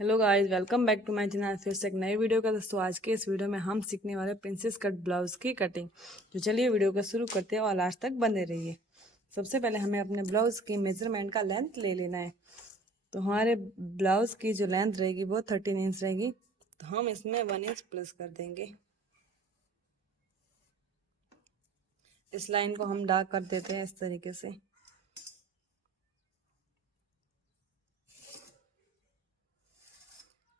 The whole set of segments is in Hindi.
Hello guys, welcome back to my channel. फिर से एक नई वीडियो का दोस्तों, आज के इस वीडियो में हम सीखने वाले प्रिंसेस कट ब्लाउज की कटिंग। तो चलिए वीडियो को शुरू करते हैं और लास्ट तक बने रहिए। सबसे पहले हमें अपने ब्लाउज की मेजरमेंट का लेंथ ले लेना है। तो हमारे ब्लाउज की जो लेंथ रहेगी वो 13 इंच रहेगी। तो हम इसमें 1 इंच प्लस कर देंगे। इस लाइन को हम डार्क कर देते हैं इस तरीके से।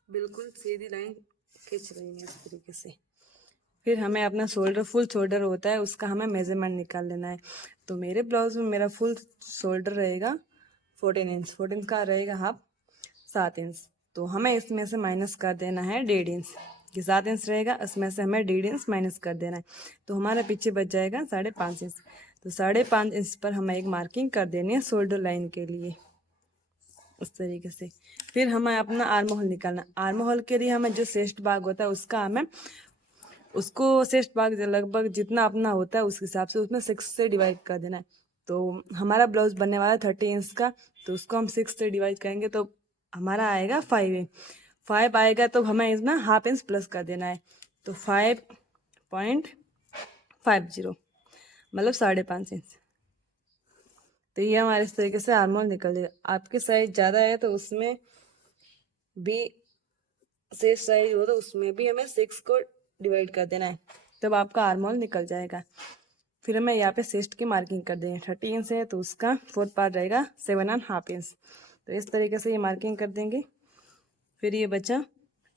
बिल्कुल सीधी लाइन खींच रही है इस तरीके से। फिर हमें अपना शोल्डर, फुल शोल्डर होता है, उसका हमें मेजरमेंट निकाल लेना है। तो मेरे ब्लाउज में मेरा फुल शोल्डर रहेगा 14 इंच। 14 का रहेगा हाफ 7 इंच। तो हमें इसमें से माइनस कर देना है 1.5 इंच। ये 7 इंच रहेगा, इसमें से हमें 1.5 इंच माइनस कर देना है। तो हमारा पीछे बच जाएगा 5.5 इंच। तो 5.5 इंच पर हमें एक मार्किंग कर देनी है शोल्डर लाइन के लिए, उस तरीके से। फिर हमें अपना आर्म होल निकालना। आर्म होल के लिए हमें जो चेस्ट भाग होता है उसको चेस्ट भाग लगभग जितना अपना होता है उस हिसाब से उसमें 6 से डिवाइड कर देना है। तो हमारा ब्लाउज बनने वाला है 30 इंच का, तो उसको हम 6 से डिवाइड करेंगे तो हमारा आएगा 5 इंच। 5 आएगा तो हमें इसमें हाफ इंच प्लस कर देना है। तो 5.50 मतलब 5.5 इंच। तो ये हमारे इस तरीके से आर्म होल निकल जाएगा। आपकी साइज ज़्यादा है तो उसमें भी, शेष साइज हो तो उसमें भी हमें 6 को डिवाइड कर देना है, तब आपका आर्म होल निकल जाएगा। फिर हमें यहाँ पे चेस्ट की मार्किंग कर देंगे। 30 इंच है तो उसका 4th पार्ट रहेगा 7.5 इंच। तो इस तरीके से ये मार्किंग कर देंगे। फिर ये बचा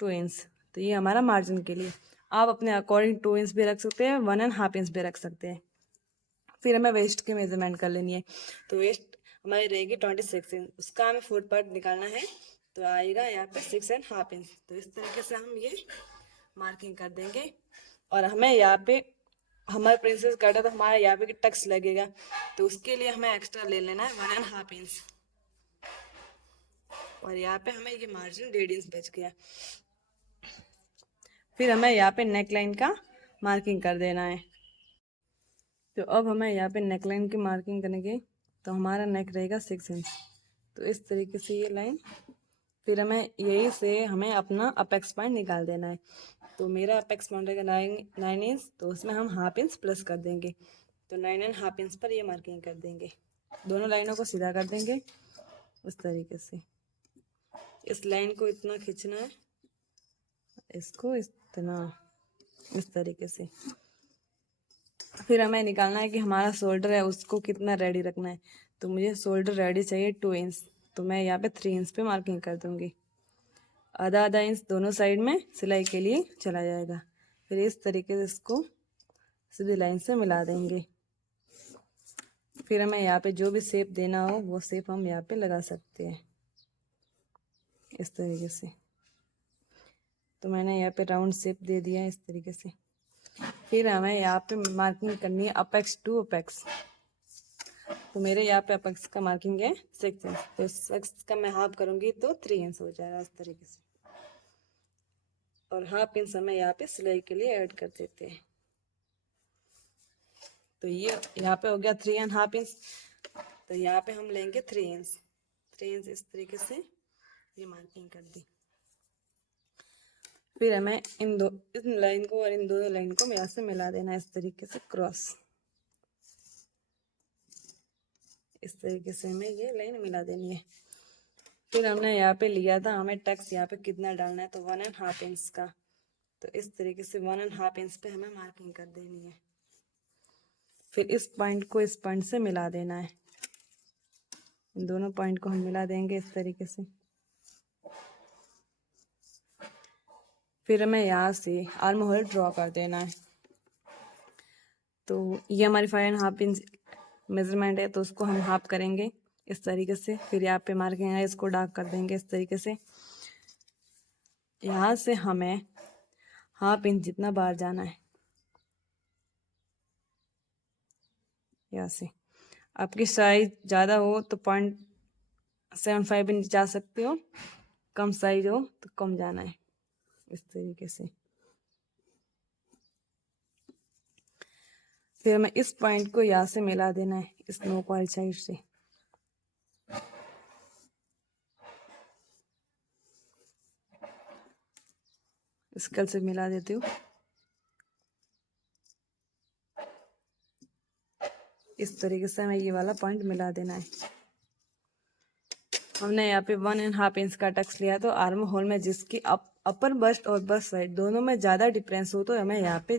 2 इंच। तो ये हमारा मार्जिन के लिए। आप अपने अकॉर्डिंग 2 इंच भी रख सकते हैं, 1.5 इंच भी रख सकते हैं। फिर हमें वेस्ट की मेजरमेंट कर लेनी है। तो वेस्ट हमारी रहेगी 26 इंच, उसका हमें 4th पार्ट निकालना है। तो आएगा यहाँ पे 6.5 इंच। तो इस तरीके से हम ये मार्किंग कर देंगे। और हमें यहाँ पे, हमारे प्रिंसेस कट है तो हमारा यहाँ पे टक्स लगेगा, तो उसके लिए हमें एक्स्ट्रा ले लेना है 1.5 इंच। और यहाँ पे हमें ये मार्जिन 1.5 इंच बच गया। फिर हमें यहाँ पे नेक लाइन का मार्किंग कर देना है। तो अब हमें यहाँ पे नेक लाइन की मार्किंग करेंगे। तो हमारा नेक रहेगा 6 इंच। तो इस तरीके से ये लाइन। फिर हमें यही से हमें अपना अपेक्स पॉइंट निकाल देना है। तो मेरा अपेक्स पॉइंट रहेगा 9 इंच। तो उसमें हम हाफ इंच प्लस कर देंगे। तो 9.5 इंच पर ये मार्किंग कर देंगे। दोनों लाइनों को सीधा कर देंगे उस तरीके से। इस लाइन को इतना खींचना है, इसको इतना, इस तरीके से। फिर हमें निकालना है कि हमारा शोल्डर है उसको कितना रेडी रखना है। तो मुझे शोल्डर रेडी चाहिए 2 इंच। तो मैं यहाँ पे 3 इंच पे मार्किंग कर दूंगी। आधा आधा इंच दोनों साइड में सिलाई के लिए चला जाएगा। फिर इस तरीके से इसको सीधी लाइन से मिला देंगे। फिर हमें यहाँ पे जो भी शेप देना हो वो शेप हम यहाँ पे लगा सकते हैं इस तरीके से। तो मैंने यहाँ पे राउंड शेप दे दिया है इस तरीके से। फिर हमें यहाँ पे मार्किंग करनी है अपेक्स टू अपेक्स। तो मेरे यहाँ पे अपेक्स का मार्किंग है 6 इंच। तो 6 का मैं हाफ करूँगी तो 3 इंच हो जाएगा इस तरीके से। और हाफ इंच हमें यहाँ पे सिलाई के लिए ऐड कर देते हैं। तो ये यहाँ पे हो गया 3.5 इंच। तो यहाँ पे हम लेंगे 3 इंच। 3 इंच इस तरीके से ये मार्किंग कर दी। फिर हमें इस लाइन को और इन दोनों लाइन को यहाँ से मिला देना है इस तरीके से क्रॉस। इस तरीके से हमें ये लाइन मिला देनी है। फिर हमने यहाँ पे लिया था, हमें टक्स यहाँ पे कितना डालना है, तो 1.5 इंच का। तो इस तरीके से 1.5 इंच पे हमें मार्किंग कर देनी है। फिर इस पॉइंट को इस पॉइंट से मिला देना है। इन दोनों पॉइंट को हम मिला देंगे इस तरीके से। फिर हमें यहाँ से आर्म होल ड्रॉ कर देना है। तो ये हमारी 5.5 इंच मेजरमेंट है, तो उसको हम हाफ करेंगे इस तरीके से। फिर यहाँ पे मार्किंग है, इसको डार्क कर देंगे इस तरीके से। यहाँ से हमें हाफ इंच जितना बाहर जाना है, यहाँ से। आपकी साइज ज़्यादा हो तो 0.75 इंच जा सकते हो, कम साइज हो तो कम जाना है इस तरीके से। फिर हमें इस पॉइंट को यहाँ से मिला देना है इस नोक वाली साइड से। स्केल से मिला देती हूँ। इस तरीके से हमें ये वाला पॉइंट मिला देना है। हमने यहाँ पे 1.5 इंच का टक्स लिया, तो आर्म होल में जिसकी अपर बस्ट और बस्ट साइड दोनों में ज़्यादा डिफरेंस हो तो हमें यहाँ पे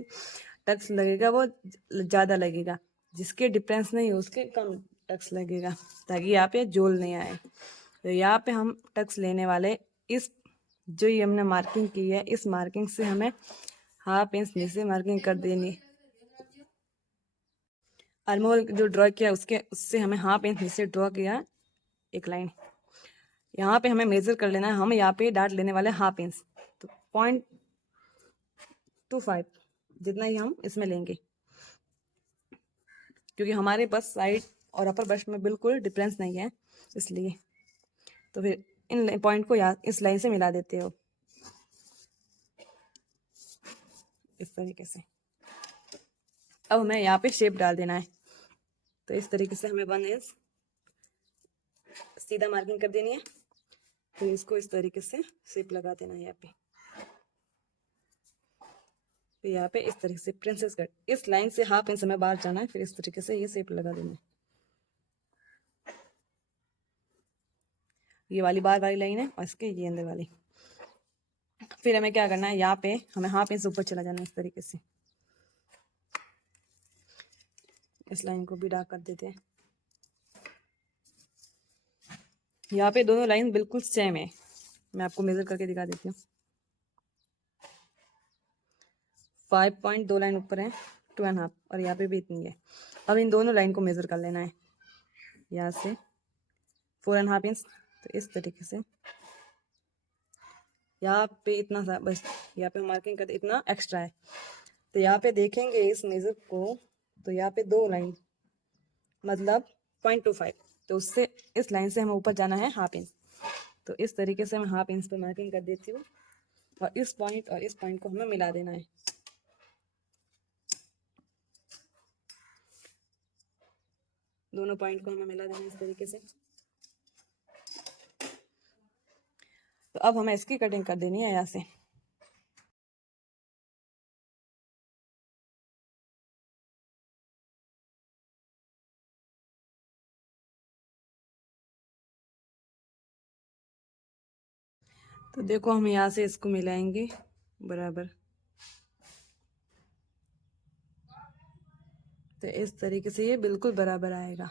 टक्स लगेगा, वो ज़्यादा लगेगा। जिसके डिफरेंस नहीं हो उसके कम टक्स लगेगा, ताकि यहाँ पे जोल नहीं आए। तो यहाँ पे हम टक्स लेने वाले, इस जो ये हमने मार्किंग की है, इस मार्किंग से हमें 1/2 इंच नीचे मार्किंग कर देनी। आर्म होल जो ड्रॉ किया उससे हमें 1/2 इंच नीचे ड्रॉ किया एक लाइन। यहाँ पे हमें मेजर कर लेना है। हम यहाँ पे डाट लेने वाले 1/2 इंच, तो 0.25 जितना ही हम इसमें लेंगे, क्योंकि हमारे बस साइड और अपर बस्ट में बिल्कुल डिफरेंस नहीं है, इसलिए। तो फिर इन पॉइंट को इस लाइन से मिला देते हो इस तरीके से। अब हमें यहाँ पे शेप डाल देना है। तो इस तरीके से हमें 1 इंच सीधा मार्किंग कर देनी है। फिर इसको इस तरीके से शेप लगा देना है यहाँ पे। फिर यहाँ पे इस तरीके से प्रिंसेस कट, इस लाइन से 1/2 इंच हमें बाहर जाना है। फिर इस तरीके से ये शेप लगा देना है। ये वाली बाहर वाली लाइन है और इसके ये अंदर वाली। फिर हमें क्या करना है, यहाँ पे हमें 1/2 इंच ऊपर चला जाना है इस तरीके से। इस लाइन को भी डार्क कर देते हैं। यहाँ पे दोनों लाइन बिल्कुल सेम है, मैं आपको मेजर करके दिखा देती हूँ। 5.2 लाइन ऊपर है, 2.5, और यहाँ पे भी इतनी है। अब इन दोनों लाइन को मेजर कर लेना है यहाँ से 4.5 इंच। तो इस तरीके से यहाँ पे इतना सा बस, यहाँ पे मार्किंग करते इतना एक्स्ट्रा है। तो यहाँ पे देखेंगे इस मेजर को, तो यहाँ पे 2 लाइन मतलब 0.25, तो उससे इस लाइन से हमें ऊपर जाना है 1/2 इंच। तो इस तरीके से मैं 1/2 इंच पे मार्किंग कर देती हूँ, और इस पॉइंट को हमें मिला देना है। दोनों पॉइंट को हमें मिला देना है इस तरीके से। तो अब हमें इसकी कटिंग कर देनी है यहाँ से। तो देखो हम यहाँ से इसको मिलाएंगे बराबर। तो इस तरीके से ये बिल्कुल बराबर आएगा।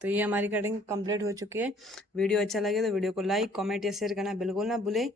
तो ये हमारी कटिंग कंप्लीट हो चुकी है। वीडियो अच्छा लगे तो वीडियो को लाइक, कमेंट या शेयर करना बिल्कुल ना भूलें।